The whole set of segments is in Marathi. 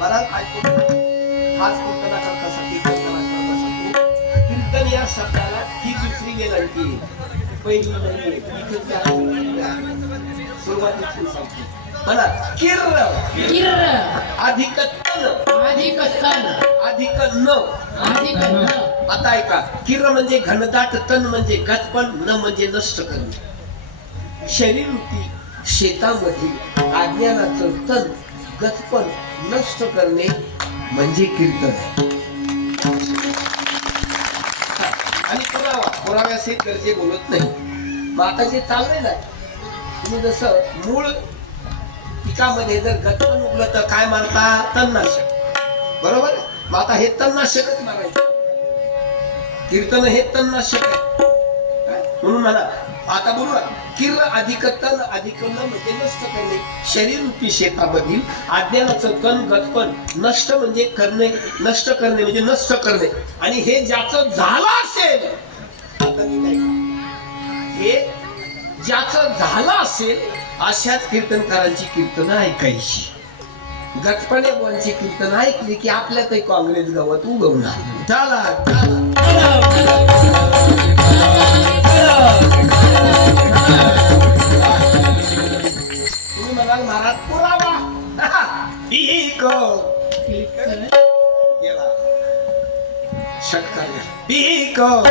मला ऐकून खास कीर्तनाकरतासाठी कीर्तनाकरतासाठी कीर्तन या शब्दाला ही दुसरी आहे. पहिली नाहीये सुरुवातीची सांगते मला किर्र. किर्र. अधिक तन अधिक तन अधिक न. अधिक न. आता ऐका किर्र म्हणजे घनदाट तन म्हणजे गचपण न म्हणजे नष्ट करणे शरीर शेतामध्ये अज्ञानाचं तन. गतपण नष्ट करणे म्हणजे कीर्तन आहे. आणि पुरावा पुराव्यासहित गरजे बोलत नाही. मग आता जे चाललंय ना तुम्ही जसं मूळ पिकामध्ये जर गतपण उगलं तर काय मारता? तणनाशक. बरोबर? मग आता हे तणनाशकच मारायचं. कीर्तन हे तणनाशक आहे. म्हणून मला आता बरोबर किर अधिक तन अधिक म्हणजे नष्ट करणे. शरीर रूपी शेतामधील अज्ञानाचं तण गतपण नष्ट म्हणजे करणे नष्ट करणे म्हणजे नष्ट करणे. आणि हे ज्याचं झालं असेल हे ज्याचं झालं असेल अशाच कीर्तनकारांची कीर्तन ऐकायची. गटपणे बोलची कीर्तन ऐकली की आपल्यातही काँग्रेस गवत उगवणार. षटकार घ्या.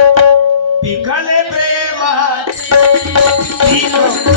पीक पिकाले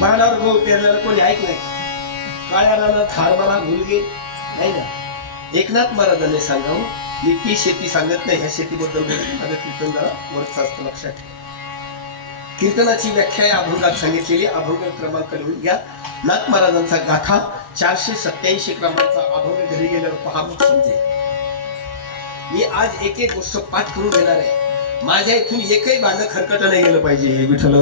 बाणावर गहू पेरलेला कोणी ऐक नाही काळ्या रानात हारमारा घुलगे नाही ना. एकनाथ महाराजांनी सांगावं मी ती शेती सांगत नाही ह्या शेतीबद्दल बोलतो माझं कीर्तन जरा वरच असतं लक्षात ठेवा. कीर्तनाची व्याख्या या अभंगात सांगितलेली अभंग क्रमांक लिहून घ्या. नाथ महाराजांचा गाथा चारशे सत्याऐंशी क्रमांकाचा अभंग घरी गेल्यावर पहा मग समजेल. मी आज एक एक गोष्ट पाठ करून घेणार आहे. माझ्या इथून एकही बांध खरकट नाही गेलं पाहिजे. विठ्ठल!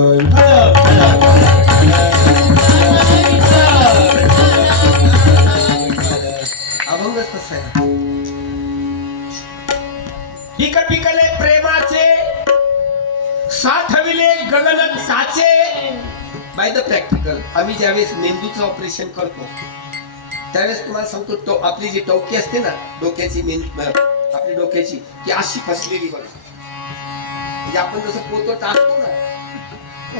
अभंगच तसा पिक पिकले प्रेमाचे साठविले गगन साचे. बाय द प्रॅक्टिकल आम्ही ज्यावेळेस मेंदूचं ऑपरेशन करतो त्यावेळेस तुम्हाला सांगतो तो आपली जी टोकी असते ना डोक्याची मेंदू आपली डोक्याची ती अशी फसलेली बघा. म्हणजे आपण जसं पोतो टाकतो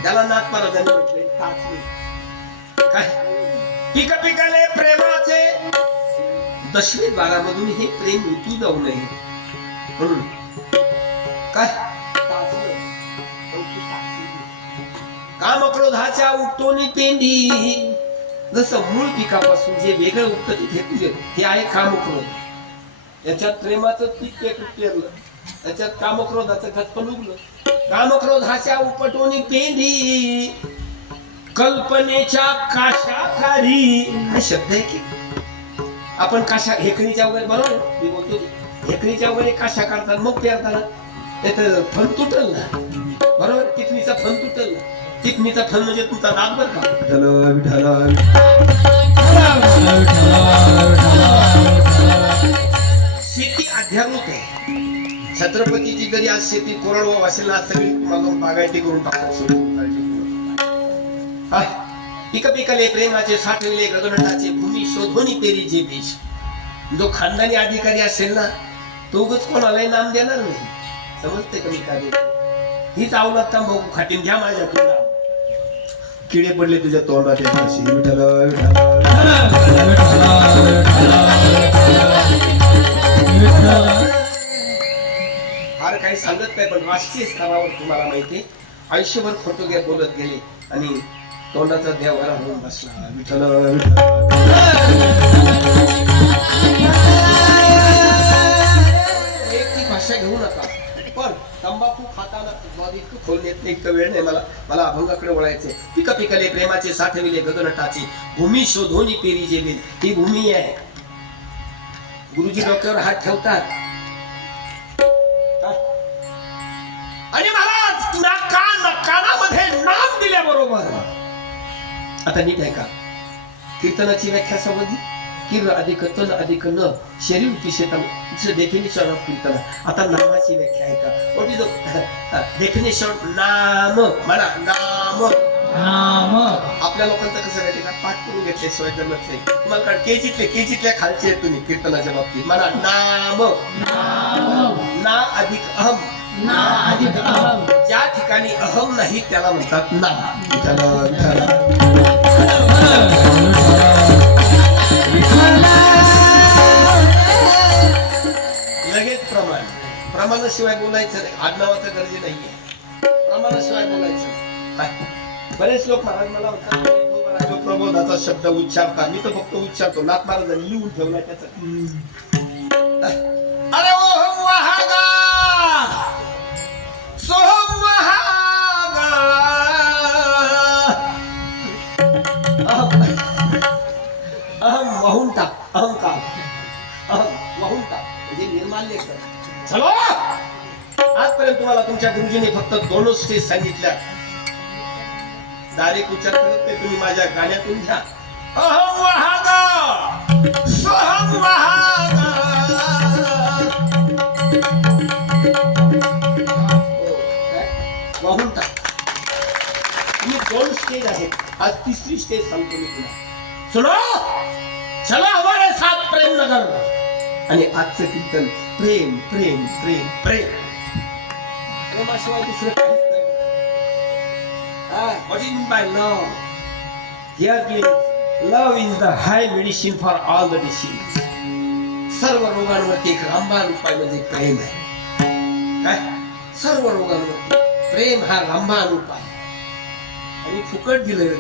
त्याला नाथ महाराजांनी म्हटले टाचले काय? पिक पिकाले प्रेमाचे. दशमी भागामधून हे प्रेम ऋतू जाऊ नये. म्हणून काय? ताजलं, कौतुक कामक्रोधाच्या पेंडी जसं मूळ पिकापासून जे वेगळं उगतं तिथे तुझे हे आहे कामक्रोध. याच्यात प्रेमाचं पीक पेरलं. त्याच्यात कामक्रोधाचं खत पण उगलं. कामक्रोधाच्या उपटोनी पेंडी कल्पनेच्या काशाखाली. हा शब्द आहे की? आपण काशा हेकणीच्या वगैरे बरोबर? मी बोलतो. हेकणीच्या वगैरे काशा काढतात मग पेरताना त्याचं फन तुटल ना. बरोबर? किडनीचा फन तुटल ना. किडनीचा फन म्हणजे तुमचा दात बरं का? विठ्ठल, विठ्ठल. शेती अध्यात्मिक आहे. छत्रपतीची जरी आज शेती कोरडवाहू असेल ना आज सगळी बागायती करून टाकतो पिक पिकले प्रेमाचे साठविले गगनटाचे भूमी शोधोनी पेरी जे बीज. जो खानदानी अधिकारी असेल ना तो उगच कोणालाही नाम देणार नाही. समजते कमी कार्य हीच आवलात का खाटीन घ्या माझ्या तुला किडे पडले तुझ्या तोंडात येत अशी. विठ्ठल, विठ्ठल. काही सांगत नाही पण राष्ट्रीय स्तरावर तुम्हाला माहिती. आयुष्यभर फोटो गे बोलत गेले आणि तोंडाचा देवाला होऊन बसला. विठ्ठल विठ्ठल. भाषा घेऊ नका. पण तंबाखू खाताना मला इतकं खोल येत नाही इतकं वेळ नाही मला. मला अभंगाकडे वळायचे पिक पिकले प्रेमाचे साठविले गगनटाचे. भूमी शोधोनी पेरी जे ही भूमी आहे. गुरुजी डोक्यावर हात ठेवतात. आणि महाराज ना कान कानामध्ये नाम दिल्याबरोबर. आता नीट आहे का कीर्तनाची व्याख्या समजली? किर अधिक तन अधिक न शरीर विशेषण डेफिनेशन ऑफ कीर्तन. आता नामाची व्याख्या आहे का व्हॉट इज डेफिनेशन नाम. म्हणा नाम. नाम. आपल्या लोकांचं कसं माहिती का? पाठ करून घेतल्याशिवाय जमत नाही. तुम्हाला काय केजीतले केजीतल्या खालचे आहेत तुम्ही कीर्तनाच्या बाबतीत. म्हणा नाम. ना अधिक अहम. ज्या ठिकाणी अहम नाही त्याला म्हणतात विठ्ठल. लगेच प्रमाण. प्रमाणाशिवाय बोलायचं नाही. आडनावाचं गरजे नाहीये. प्रमाणाशिवाय बोलायचं? बरेच लोक महाराज मला म्हणतात "तो महाराज जो प्रबोधाचा शब्द उच्चारता मी तर फक्त उच्चारतो. नाथ महाराजांनी लिहून ठेवलाय त्याचं. अरे तुमच्या गुरुजीने फक्त दोनच स्टेज सांगितल्या डायरेक्ट उच्चार करत नाही तुम्ही माझ्या गाण्यातून घ्या. अहम वहादा! सोहम वहादा! हो, वाहून टाक. तुम्ही दोन स्टेज आहेत. आज तिसरी स्टेज सांगतो मी तुला. सुनो! चला हमारे साथ प्रेम नगर आणि आजचं कीर्तन प्रेम प्रेम प्रेम प्रेम. प्रेमाशिवाय दुसरं काहीच नाही what is by love here please love is the high medicine for all the disease सर्व रोगांवरती एक रामबाण उपाय म्हणजे प्रेम आहे काय सर्व रोगांवरती प्रेम हा रामबाण उपाय आणि फुकट दिलं